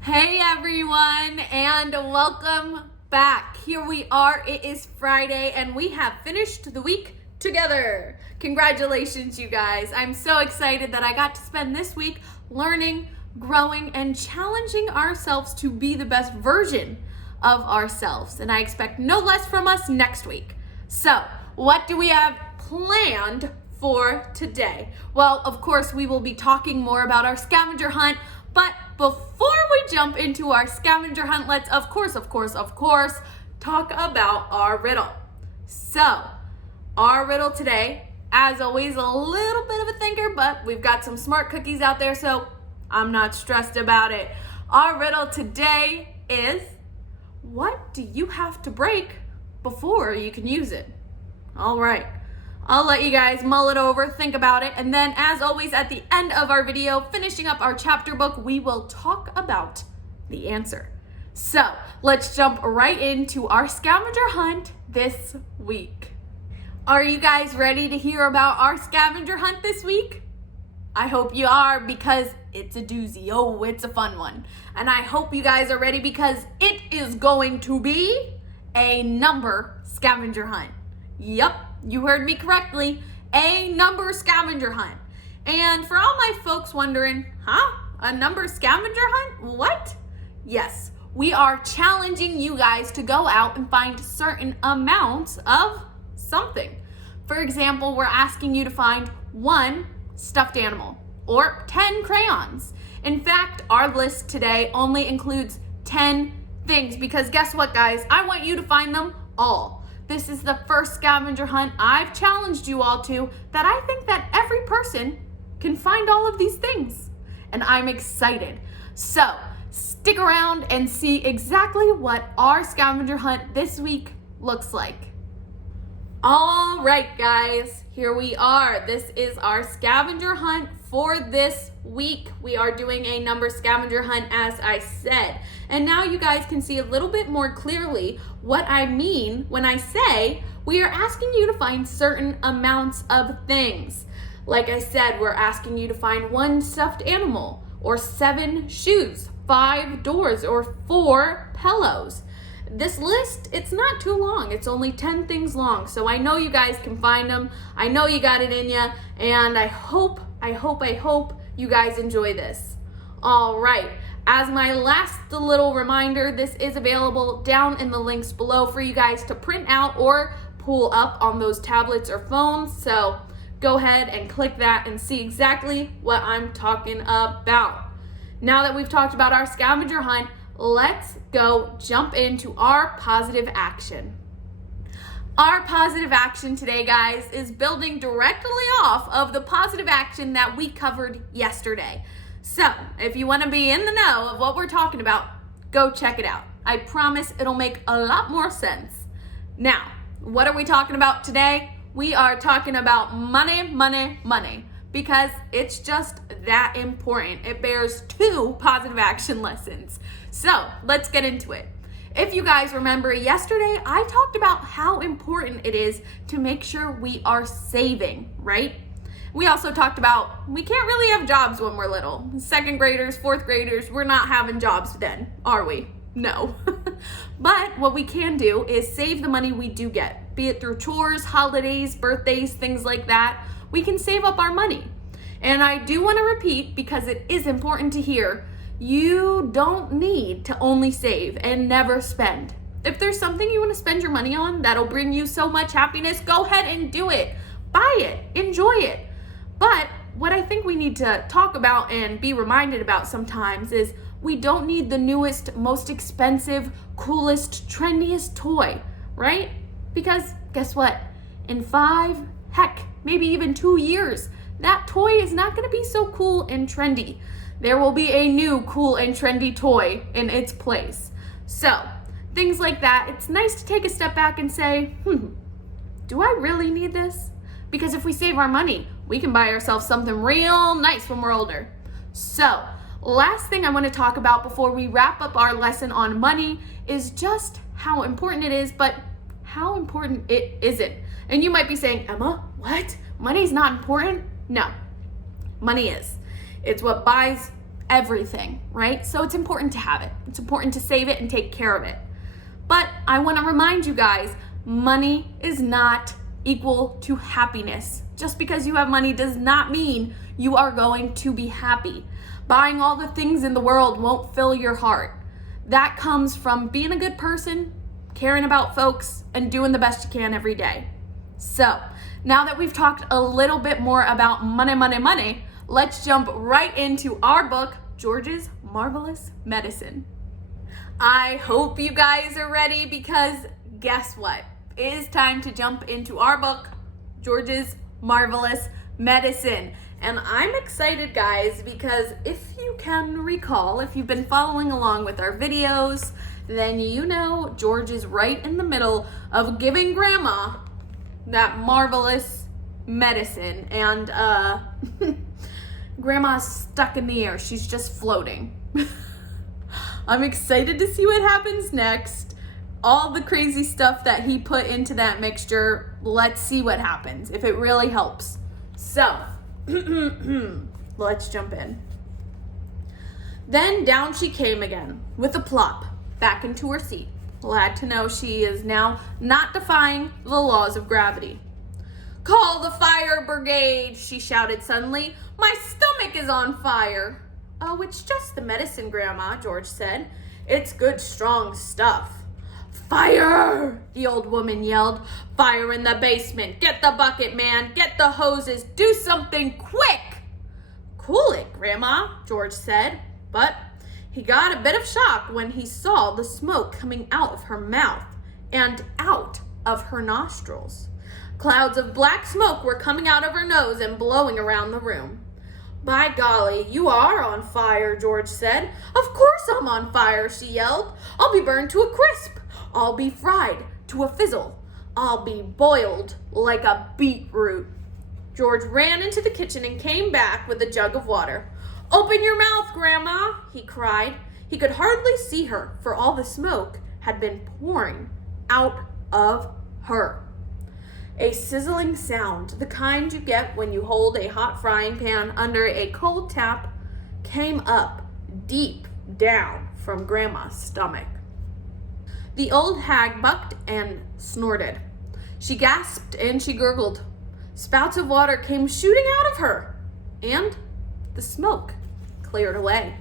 Hey everyone, and welcome back. Here we are. It is Friday and we have finished the week together. Congratulations, you guys. I'm so excited that I got to spend this week learning, growing, and challenging ourselves to be the best version of ourselves. And I expect no less from us next week. So, what do we have planned for today? Well, of course, we will be talking more about our scavenger hunt, but before we jump into our scavenger hunt, let's of course, talk about our riddle. So, our riddle today, as always, a little bit of a thinker, but we've got some smart cookies out there, so I'm not stressed about it. Our riddle today is, what do you have to break before you can use it? All right. I'll let you guys mull it over, think about it, and then as always at the end of our video, finishing up our chapter book, we will talk about the answer. So let's jump right into our scavenger hunt this week. Are you guys ready to hear about our scavenger hunt this week? I hope you are, because it's a doozy. Oh, it's a fun one. And I hope you guys are ready because it is going to be a number scavenger hunt. Yep. You heard me correctly, a number scavenger hunt. And for all my folks wondering, a number scavenger hunt? What? Yes, we are challenging you guys to go out and find certain amounts of something. For example, we're asking you to find 1 stuffed animal or 10 crayons. In fact, our list today only includes 10 things because guess what, guys? I want you to find them all. This is the first scavenger hunt I've challenged you all to that I think that every person can find all of these things. And I'm excited. So stick around and see exactly what our scavenger hunt this week looks like. All right, guys, here we are. This is our scavenger hunt for this week. We are doing a number scavenger hunt, as I said. And now you guys can see a little bit more clearly what I mean when I say we are asking you to find certain amounts of things. Like I said, we're asking you to find 1 stuffed animal, or 7 shoes, 5 doors, or 4 pillows. This list, it's not too long. It's only 10 things long. So I know you guys can find them. I know you got it in you. And I hope you guys enjoy this. All right. As my last little reminder, this is available down in the links below for you guys to print out or pull up on those tablets or phones. So go ahead and click that and see exactly what I'm talking about. Now that we've talked about our scavenger hunt, let's go jump into our positive action. Our positive action today, guys, is building directly off of the positive action that we covered yesterday. So if you want to be in the know of what we're talking about, go check it out. I promise it'll make a lot more sense. Now, what are we talking about today? We are talking about money, because it's just that important. It bears 2 positive action lessons. So let's get into it. If you guys remember yesterday, I talked about how important it is to make sure we are saving, right? We also talked about we can't really have jobs when we're little. 2nd graders, 4th graders, we're not having jobs then, are we? No. But what we can do is save the money we do get, be it through chores, holidays, birthdays, things like that. We can save up our money. And I do want to repeat, because it is important to hear, you don't need to only save and never spend. If there's something you want to spend your money on that'll bring you so much happiness, go ahead and do it. Buy it, enjoy it. But what I think we need to talk about and be reminded about sometimes is we don't need the newest, most expensive, coolest, trendiest toy, right? Because guess what? In 5, heck, maybe even 2 years, that toy is not going to be so cool and trendy. There will be a new cool and trendy toy in its place. So, things like that, it's nice to take a step back and say, do I really need this? Because if we save our money, we can buy ourselves something real nice when we're older. So, last thing I want to talk about before we wrap up our lesson on money is just how important it is, but how important it isn't. And you might be saying, Emma, what? Money's not important? No, money is. It's what buys everything, right? So it's important to have it. It's important to save it and take care of it. But I want to remind you guys, money is not equal to happiness. Just because you have money does not mean you are going to be happy. Buying all the things in the world won't fill your heart. That comes from being a good person, caring about folks, and doing the best you can every day. So, now that we've talked a little bit more about money, let's jump right into our book, George's Marvelous Medicine. I hope you guys are ready because guess what? It is time to jump into our book, George's Marvelous Medicine. And I'm excited, guys, because if you can recall, if you've been following along with our videos, then you know George is right in the middle of giving Grandma that marvelous medicine. And Grandma's stuck in the air. She's just floating. I'm excited to see what happens next. All the crazy stuff that he put into that mixture, let's see what happens, if it really helps. So, let's jump in. Then down she came again, with a plop, back into her seat. Glad to know she is now not defying the laws of gravity. "Call the fire brigade," she shouted suddenly. "My stomach is on fire." "Oh, it's just the medicine, Grandma," George said. "It's good, strong stuff." "Fire!" the old woman yelled. "Fire in the basement. Get the bucket, man. Get the hoses. Do something quick." "Cool it, Grandma," George said. But he got a bit of shock when he saw the smoke coming out of her mouth and out of her nostrils. Clouds of black smoke were coming out of her nose and blowing around the room. "By golly, you are on fire," George said. "Of course I'm on fire," she yelled. "I'll be burned to a crisp. I'll be fried to a fizzle. I'll be boiled like a beetroot." George ran into the kitchen and came back with a jug of water. "Open your mouth, Grandma," he cried. He could hardly see her, for all the smoke had been pouring out of her. A sizzling sound, the kind you get when you hold a hot frying pan under a cold tap, came up deep down from Grandma's stomach. The old hag bucked and snorted. She gasped and she gurgled. Spouts of water came shooting out of her, and the smoke cleared away.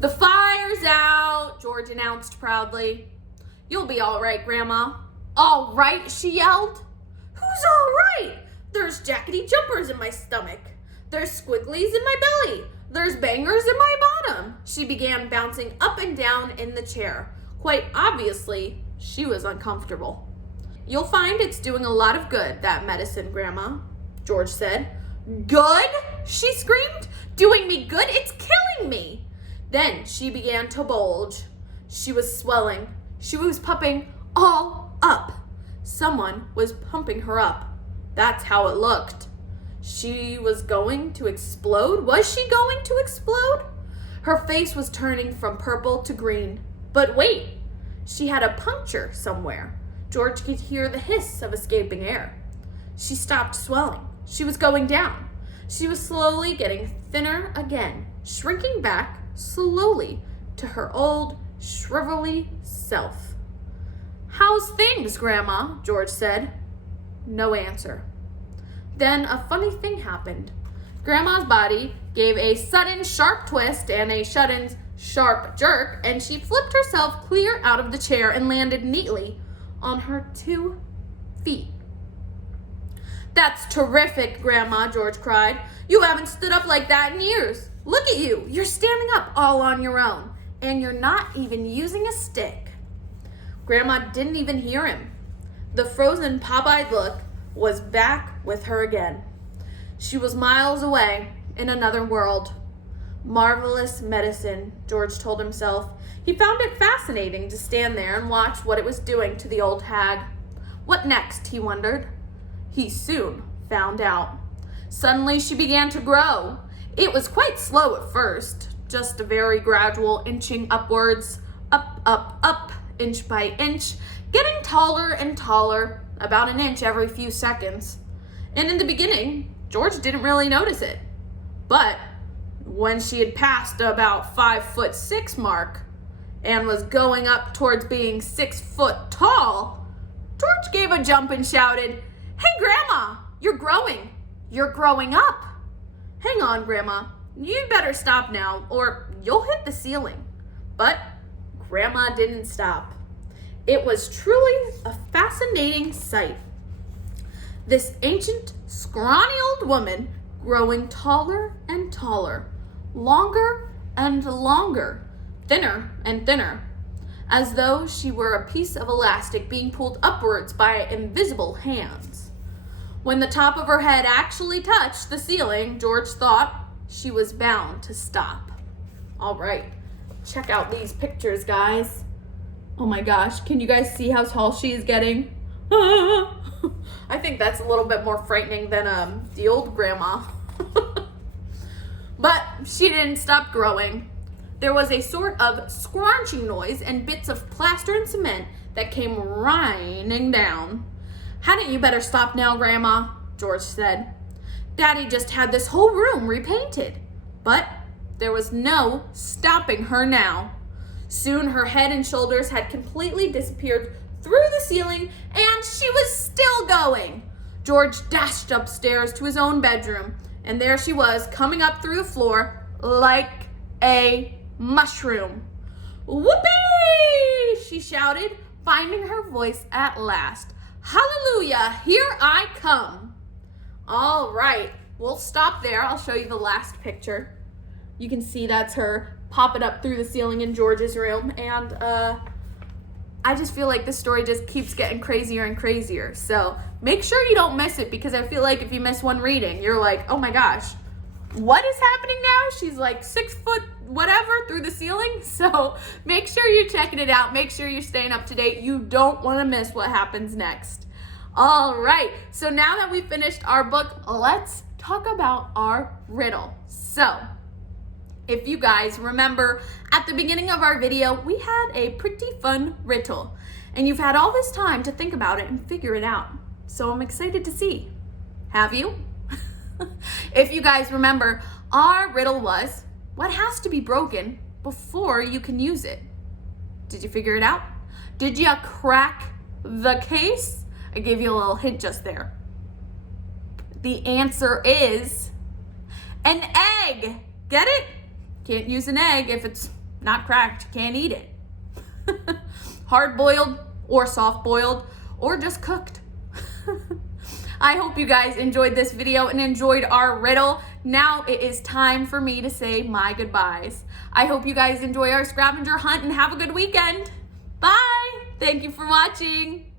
"The fire's out," George announced proudly. "You'll be all right, Grandma." "All right?" she yelled. "Who's all right? There's jackety jumpers in my stomach. There's squigglies in my belly. There's bangers in my bottom." She began bouncing up and down in the chair. Quite obviously, she was uncomfortable. "You'll find it's doing a lot of good, that medicine, Grandma," George said. "Good?" she screamed. "Doing me good? It's killing me." Then she began to bulge. She was swelling. She was pumping all up. Someone was pumping her up. That's how it looked. She was going to explode? Was she going to explode? Her face was turning from purple to green. But wait, she had a puncture somewhere. George could hear the hiss of escaping air. She stopped swelling. She was going down. She was slowly getting thinner again, shrinking back slowly to her old, shrivelly self. "How's things, Grandma?" George said. No answer. Then a funny thing happened. Grandma's body gave a sudden sharp twist and a sudden sharp jerk, and she flipped herself clear out of the chair and landed neatly on her 2 feet. "That's terrific, Grandma," George cried. "You haven't stood up like that in years. Look at you. You're standing up all on your own, and you're not even using a stick." Grandma didn't even hear him. The frozen, pop-eyed look was back with her again. She was miles away in another world. Marvelous medicine, George told himself. He found it fascinating to stand there and watch what it was doing to the old hag. What next, he wondered. He soon found out. Suddenly she began to grow. It was quite slow at first, just a very gradual inching upwards, up, inch by inch, getting taller and taller, about an inch every few seconds. And in the beginning, George didn't really notice it. But When she had passed about 5'6" mark and was going up towards being 6 foot tall, George gave a jump and shouted, "Hey, Grandma, you're growing. You're growing up. Hang on, Grandma. You'd better stop now or you'll hit the ceiling." But Grandma didn't stop. It was truly a fascinating sight. This ancient, scrawny old woman growing taller and taller, longer and longer, thinner and thinner, as though she were a piece of elastic being pulled upwards by invisible hands. When the top of her head actually touched the ceiling, George thought she was bound to stop. All right, check out these pictures, guys. Oh my gosh, can you guys see how tall she is getting? I think that's a little bit more frightening than the old grandma. But she didn't stop growing. There was a sort of scrunching noise and bits of plaster and cement that came raining down. "Hadn't you better stop now, Grandma?" George said. "Daddy just had this whole room repainted." But there was no stopping her now. Soon her head and shoulders had completely disappeared through the ceiling, and she was still going. George dashed upstairs to his own bedroom, and there she was, coming up through the floor like a mushroom. "Whoopee!" she shouted, finding her voice at last. "Hallelujah, here I come." All right, we'll stop there. I'll show you the last picture. You can see that's her popping up through the ceiling in George's room, and I just feel like this story just keeps getting crazier and crazier. So make sure you don't miss it, because I feel like if you miss one reading, you're like, oh my gosh, what is happening now? She's like 6 foot whatever through the ceiling. So make sure you're checking it out. Make sure you're staying up to date. You don't want to miss what happens next. All right, so now that we've finished our book, let's talk about our riddle. So if you guys remember, at the beginning of our video, we had a pretty fun riddle, and you've had all this time to think about it and figure it out. So I'm excited to see. Have you? If you guys remember, our riddle was, what has to be broken before you can use it? Did you figure it out? Did you crack the case? I gave you a little hint just there. The answer is an egg. Get it? Can't use an egg if it's not cracked. You can't eat it. Hard-boiled or soft-boiled or just cooked. I hope you guys enjoyed this video and enjoyed our riddle. Now it is time for me to say my goodbyes. I hope you guys enjoy our scavenger hunt and have a good weekend. Bye. Thank you for watching.